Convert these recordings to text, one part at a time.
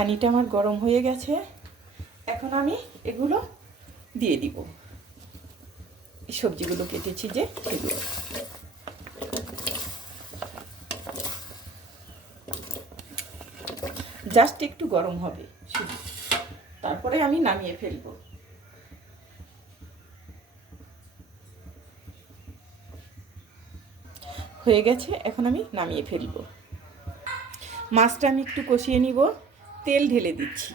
পানিটা আমার গরম হয়ে গেছে। এখন আমি এগুলো দিয়ে দিব। সবজিগুলো কেটেছি যে এগুলো। জাস্ট একটু গরম হবে শুধু। তারপরে আমি নামিয়ে ফেলব। হয়ে গেছে, এখন আমি নামিয়ে ফেলব। মাছটা আমি একটু কষিয়ে নিব। তেল ঢেলে দিচ্ছি।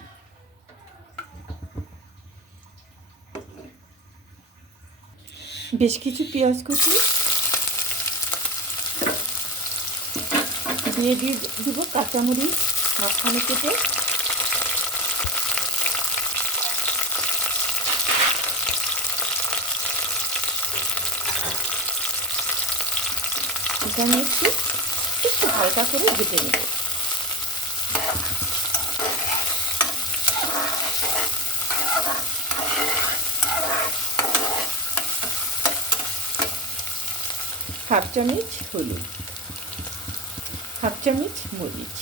বেশ কিছু পেঁয়াজ কুচি দিয়ে দিয়ে দিব কাঁচামরিচ মাঝখানে কেটে। এটা একটু একটু হালকা করে ভেজে নেব। হাফ চামচ হলুদ, হাফ চামচ মরিচ,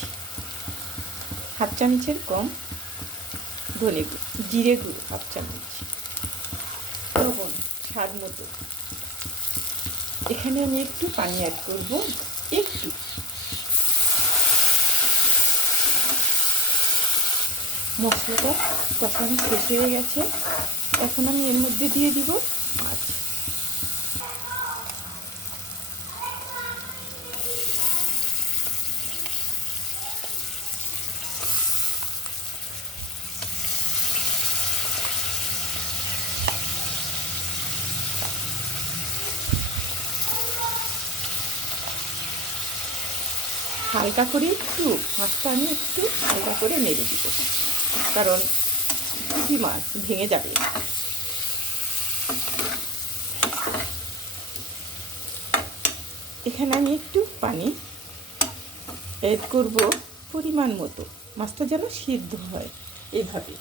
হাফ চামচের কম ধনে গুঁড়ো, জিরে গুঁড়ো হাফ চামচ। লবণ স্বাদ মতো। এখানে আমি একটু পানি অ্যাড করব, একটু। মশলাটা কষানো শেষ হয়ে গেছে। এখন আমি এর মধ্যে দিয়ে দিব মাছ। হালকা করে একটু মাছটা আমি একটু হালকা করে নেড়ে দিব। কারণ কি মাছ ভেঙে যাবে। এখানে আমি একটু পানি অ্যাড করব পরিমাণ মতো। মাছটা যেন সিদ্ধ হয় এভাবে।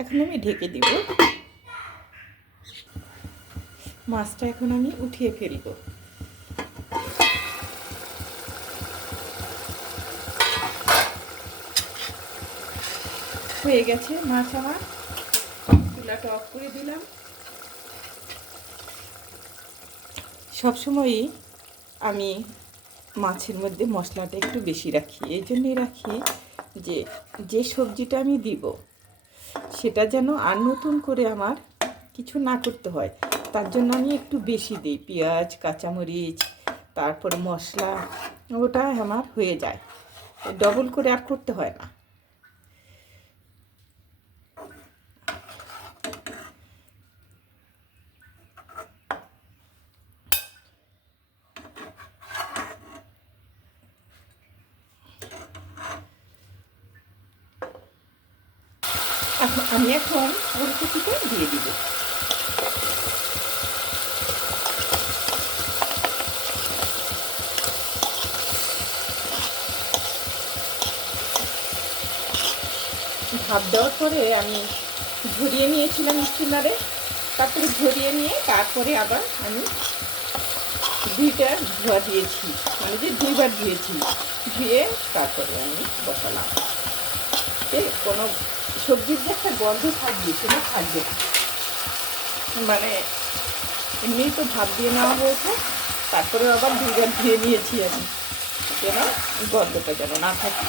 এখন আমি ঢেকে দিব। মাছটা এখন আমি উঠিয়ে ফেলব। হয়ে গেছে মাছ আমার। চুলাটা অফ করে দিলাম। সবসময়ই আমি মাছের মধ্যে মশলাটা একটু বেশি রাখি। এই জন্যই রাখি যে যে সবজিটা আমি দিব সেটা যেন আর নতুন করে আমার কিছু না করতে হয়। তার জন্য আমি একটু বেশি দিই। পেঁয়াজ, কাঁচামরিচ, তারপর মশলা, ওটা আমার হয়ে যায়। ডবল করে আর করতে হয় না। আমি এখন ফুলকপিটা দিয়ে দিব। ভাপ দেওয়ার পরে আমি ঝরিয়ে নিয়েছিলাম স্টিমারে তারপরে ঝরিয়ে নিয়ে তারপরে আবার আমি দুইটা ধোয়া দিয়েছি। মানে যে দুইবার ধুয়েছি, ধুয়ে তারপরে আমি বসালাম। কোনো সবজির যে একটা গন্ধ থাকবে, সেটা থাকবে। মানে এমনি তো ভাত দিয়ে নেওয়া হয়েছে, তারপরে আবার দুইবার ধুয়ে নিয়েছি আমি। যেন গন্ধটা যেন না থাকে।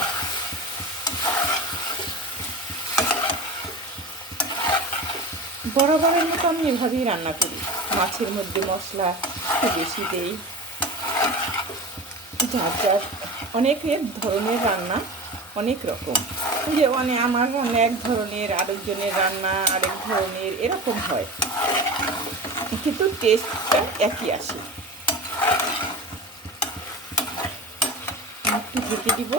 বরাবরের মতো আমি এভাবেই রান্না করি। মাছের মধ্যে মশলা একটু বেশি দেই। যার যার অনেকের ধরনের রান্না অনেক রকম। যে অনেক আমার রান্না এক ধরনের, আরেকজনের রান্না, আরেক ধরনের, এরকম হয়। কিন্তু টেস্টটা একই আসে। একটু ঢেকে দিব।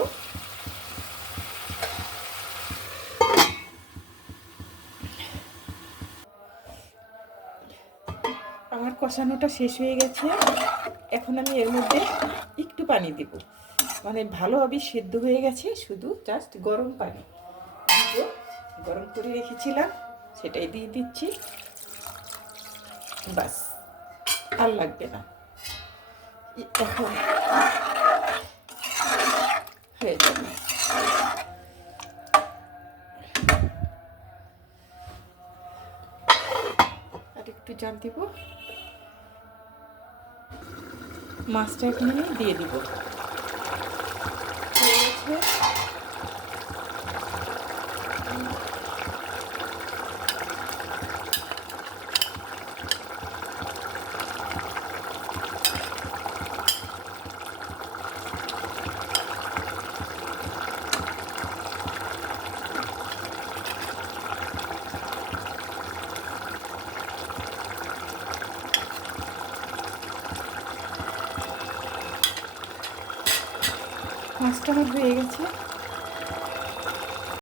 আমার কষানোটা শেষ হয়ে গেছে। এখন আমি এর মধ্যে একটু পানি দেব। মানে ভালোভাবে সেদ্ধ হয়ে গেছে, শুধু জাস্ট গরম পানি। গরম করে রেখেছিলাম, সেটাই দিয়ে দিচ্ছি। বাস, আর লাগবে না। এখন হয়ে যাবে। আর একটু জল দিব। মাছটা এখানে দিয়ে দিব। মাছটা আমার হয়ে গেছে।